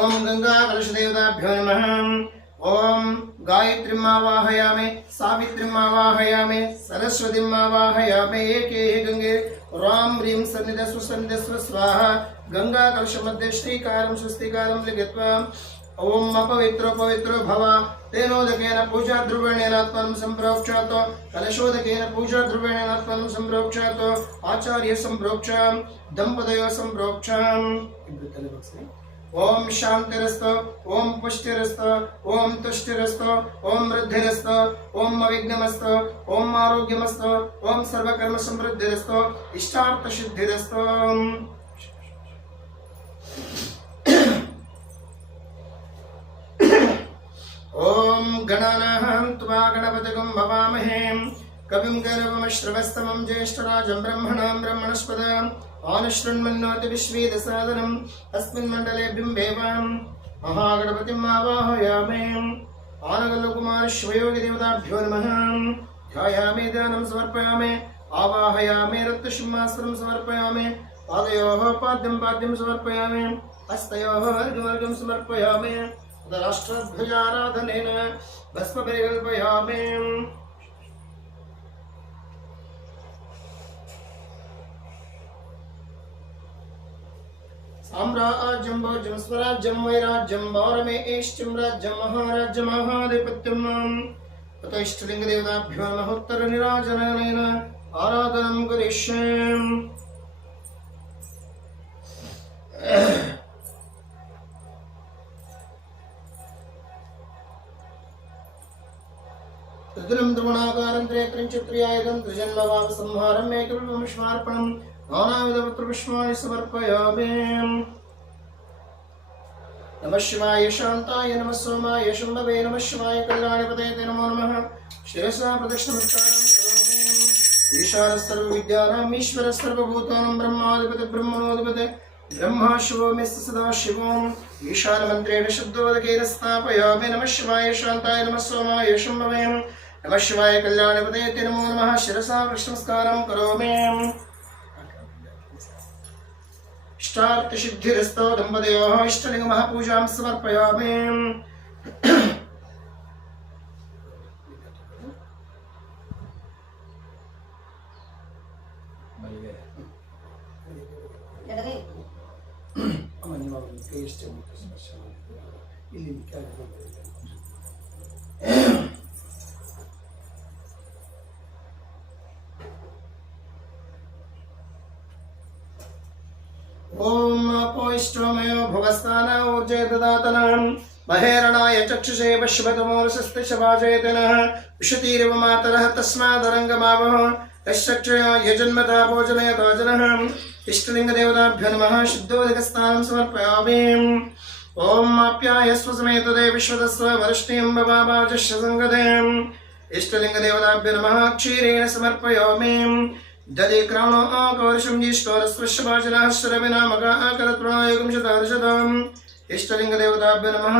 ओम गंगा कलशदेवताभ्यो नमः। ओम गायत्रीं आवाहयामि, सावित्रीं आवाहयामि, सरस्वतीं आवाहयामि। एके गंगे राम ह्रीं सन्निधस्व स्वाहा। गंगा कलश मध्ये श्रीकारं स्वस्तिकारं लिखित्वा ओम अपवित्रो पवित्रो भव। तेनोदकेन पूजा द्रव्येण आत्मनं संप्रोक्षात्, कलशोदकेन पूजा द्रव्येण आत्मनं संप्रोक्षात्, आचार्य संप्रोक्ष, दंपतयो संप्रोक्ष। ओम शांतिरस्तु, ओम पुष्टिरस्तु, ओम तुष्टिरस्तु, ओम वृद्धिरस्तु, ओम अविघ्नमस्तु, ओम आरोग्यमस्तु, ओम सर्वकर्म समृद्धिरस्तु, इष्टार्थ सिद्धिरस्तु। ओम गणानां त्वा गणपतिगं भवामहे। कविं गर्वमश्रवस्तमं ज्येष्ठराजं ब्रह्मणां ब्रह्मणस्पद आनशृण्वन्नोति विश्वेदसादनम्। अस्मिन् मण्डले बिम्बेवां महागणपतिम् आवाहयामि। आनगल्लकुमारशिवयोगिदेवताभ्यो नमः। ध्यायामि, ध्यानं समर्पयामि, आवाहयामि, रत्नसिंहासनं समर्पयामि। पादयोः पाद्यं समर्पयामि, हस्तयोः अर्घ्यं समर्पयामि। राष्ट्रध्वजाराधनेन भस्म परिकल्पयामि। साम्राज्यं भोज्यं स्वराज्यं वैराज्यं वारमे एष्टिं राज्यं महाराज्यं महाधिपत्यम्। ततो इष्टलिङ्गदेवताभ्यो नमः। उत्तरनिराजनेन आराधनं करिष्यामि। तद्रं द्रवणाकारं त्रयत्रिंशत्रियायतं त्रिजन्मभावसंहारं एकविंशमार्पणं नानाविधपत्रपुष्पाणि समर्पयामि। नमः शिवाय शान्ताय, नमः सोमाय शम्भवे, नमः शिवाय कल्याणपतये नमो नमः। शिरसा प्रदक्षिणमस्कारं करोमि। ईशानः सर्वविद्यानाम् ईश्वरः सर्वभूतानां ब्रह्माधिपतिः ब्रह्मणोऽधिपतिः ब्रह्मा शिवो मे सदा शिवम्। ईशानमन्त्रेण शब्दोदकेन स्थापयामि। नमः शिवाय शान्ताय, नमः सोमाय शम्भवे, नमः शिवाय कल्याणपतये नमो नमः। शिरसा प्रदक्षिणमस्कारं करोमि। इष्टार्थ सिद्धिरस्तु। दंपतयोः इष्टलिंग महापूजां समर्पयामि। ओम अपोष्टमेव भवस्तान ऊर्जे ददातनं महेरणाय चक्षुषे पश्यतमोरसस्ते शभाजयतनः विशतीरिव मातरः तस्मादरङ्गमावः यश्चक्षुः यजन्मता भोजनयतो जनः। इष्टलिङ्गदेवताभ्यो नमः। शुद्धोदकस्नानं समर्पयामि। ओम आप्यायस्व समेतदे विश्वतस्व वरिष्ठीं भवाभाजस्य संगते। इष्टलिङ्गदेवताभ्यो नमः। क्षीरेण समर्पयामि। दधि क्राणो आकर्षं जिष्टोरस्वशभाजनः शरविनामका आकरत्प्रणयोगं शतार्शतम्। इष्टलिङ्गदेवताभ्यो नमः।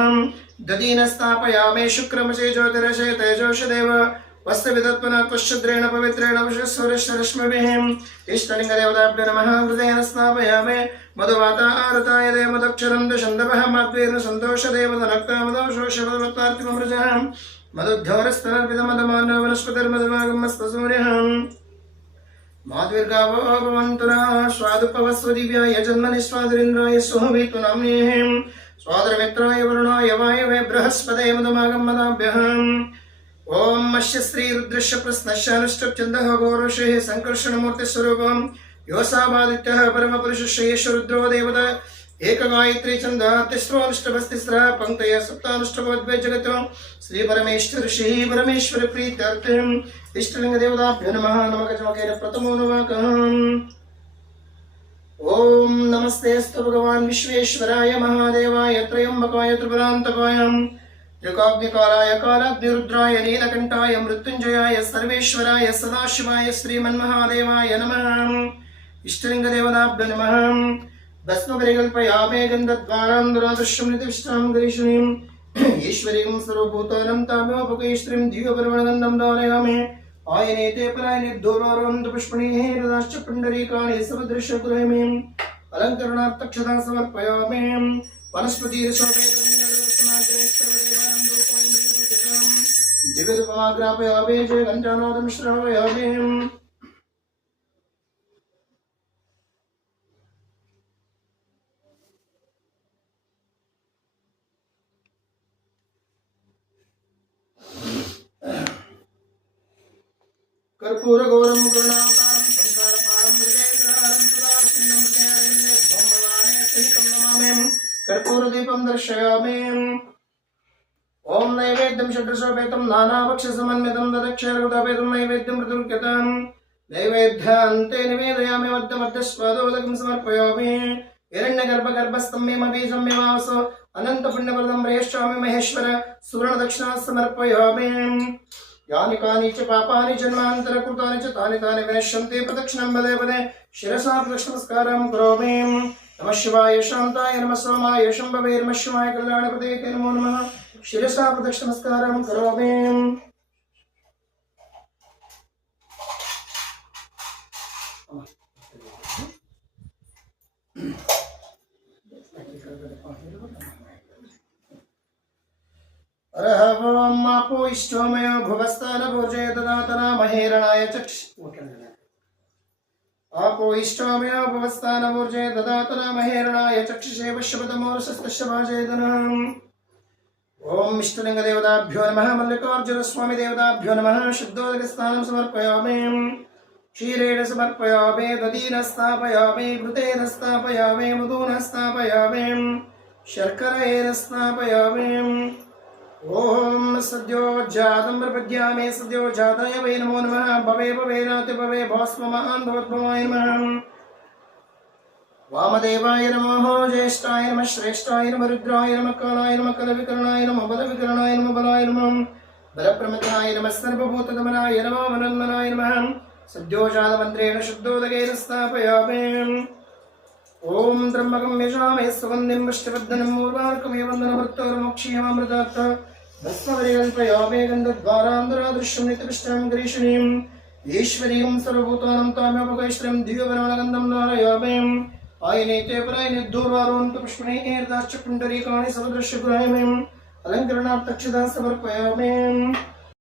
दधीन स्थापयामि। शुक्रमसे ज्योतिरसे तेजोषदेव वस्तविदत्पना त्वशद्रेण पवित्रेण वशस्वरश्रश्मिभिः। इष्टलिङ्गदेवताभ्यो नमः। हृदयेन स्थापयामि। मधुवाता आरताय देवदक्षरं दशन्दवः माद्वेर्न सन्तोषदेव दनक्तामदोषोषवदवत्तार्तिममृजः मधुद्धोरस्तनर्पितमदमानो वनस्पतिर्मधुमागमस्तसूर्यः। माद्विर्गावो भवन्तुना स्वादुपवस्व दिव्याय जन्मनि स्वादुरिन्द्राय सुहवितु नाम्नेः। स्वादुरमित्राय वरुणाय वायवे बृहस्पतये मधुमागं मदाभ्यः। ओम मश्य श्री रुद्रश्य प्रश्नश्चानुष्टुप्छन्दः गौरवश्रेः संकर्षणमूर्तिस्वरूपं योऽसावादित्यः परमपुरुषश्रेयश्च रुद्रो देवता एकगायत्री छन्दः तिस्रोऽनुष्टभस्तिस्रः पङ्क्तयः सप्तानुष्टभवद्वै जगतो श्रीपरमेश्वर श्री परमेश्वर प्रीत्यर्थम्। इष्टलिङ्गदेवताभ्यो नमः। नमकचमकेन प्रथमो नमकः। ओम नमस्तेऽस्तु भगवान् विश्वेश्वराय महादेवाय त्र्यम्बकाय त्रिपुरान्तकाय त्रिकाग्निकालाय कालाग्निरुद्राय नीलकण्ठाय मृत्युञ्जयाय सर्वेश्वराय सदाशिवाय श्रीमन्महादेवाय नमः। इष्टलिङ्गदेवताभ्यो नमः। भस्मपरिकल्पयामि। गन्धद्वारां दुरादृश्यं नितिष्ठां गरीषणीं ईश्वरीं सर्वभूतानां ताम्योपकैश्रीं दिव्यपरिमलगन्धं धारयामि। आयनेते परायनिर्दूरोरवन्तु पुष्पणीः रदाश्च पुण्डरीकाणि समदृश्यगृहमीं अलङ्करणार्थक्षतां समर्पयामि। दिव्यसुपमाग्रापयामि जय गञ्जानादं श्रावयामि कर्पूरगौरं करुणावतारं संसारपारं मृगेन्द्रहारं सुरासिन्नं हृदयारविन्दे भौमवाने सहितं नमामि कर्पूरदीपं दर्शयामि ओम नैवेद्यं षड्रसोपेतं नानाभक्ष्यसमन्वितं ददक्षरगुदापेतं नैवेद्यं मृदुर्गतं नैवेद्यान्ते निवेदयामि मध्यमध्यस्वादोदकं समर्पयामि हिरण्यगर्भगर्भस्थं मे बीजं मे वासो अनन्तपुण्यप्रदं प्रेष्यामि महेश्वर सुवर्णदक्षिणां समर्पयामि यानि कानि च पापानि जन्मान्तरकृतानि च तानि तानि विनश्यन्ति प्रदक्षिणं पदे पदे शिरसा प्रदक्षिणमस्कारं करोमि नमः शिवाय शान्ताय नमः सोमाय शम्भवे नमः शिवाय कल्याणपदे नमो नमः शिरसा प्रदक्षिणमस्कारं करोमि अरहवम आपो इष्टोमय भुवस्तान भोजे ददातना महेरणाय चक्ष आपो इष्टोमय भुवस्तान भोजे ददातना महेरणाय चक्षुषे वश्यपदमोरसस्तस्य भाजेदनम् ओम इष्टलिंग देवताभ्यो नमः मल्लिकार्जुन स्वामी देवताभ्यो नमः शुद्धोदकस्नानं समर्पयामि क्षीरेण समर्पयामि दधीन स्थापयामि घृतेन स्थापयामि मधुना स्थापयामि शर्करेण स्थापयामि ओम सद्यो जातं प्रपद्यामि सद्यो जाताय वै नमो नमः भवे भवेनाति भवे भस्ममान् भवद्भवाय नमः वामदेवाय नमः ज्येष्ठाय नमः श्रेष्ठाय नमः रुद्राय नमः कालाय नमः कलविकरणाय नमः बलविकरणाय नमः बलाय नमः बलप्रमथनाय नमः सर्वभूतदमनाय नमः मनन्मनाय नमः सद्योजातमन्त्रेण शुद्धोदकेन स्थापयामि ओम त्र्यम्बकं यजामहे सुगन्धिं पुष्टिवर्धनं मूर्वार्कमिव वन्दनमृत्योर्मोक्षीयमामृतात् भस्मपरिकल्पयामि गन्धद्वारान्तरादृश्यं नित्यपुष्टां गरीषणीं ईश्वरीं सर्वभूतानां ताम्योपकैश्वर्यं दिव्यवर्णगन्धं धारयामि आयनेते परायने दूर्वारोऽन्तु पुष्पणे एर्दाश्च पुण्डरीकाणि समदृश्यगृहामि अलङ्करणार्थक्षतां समर्पयामि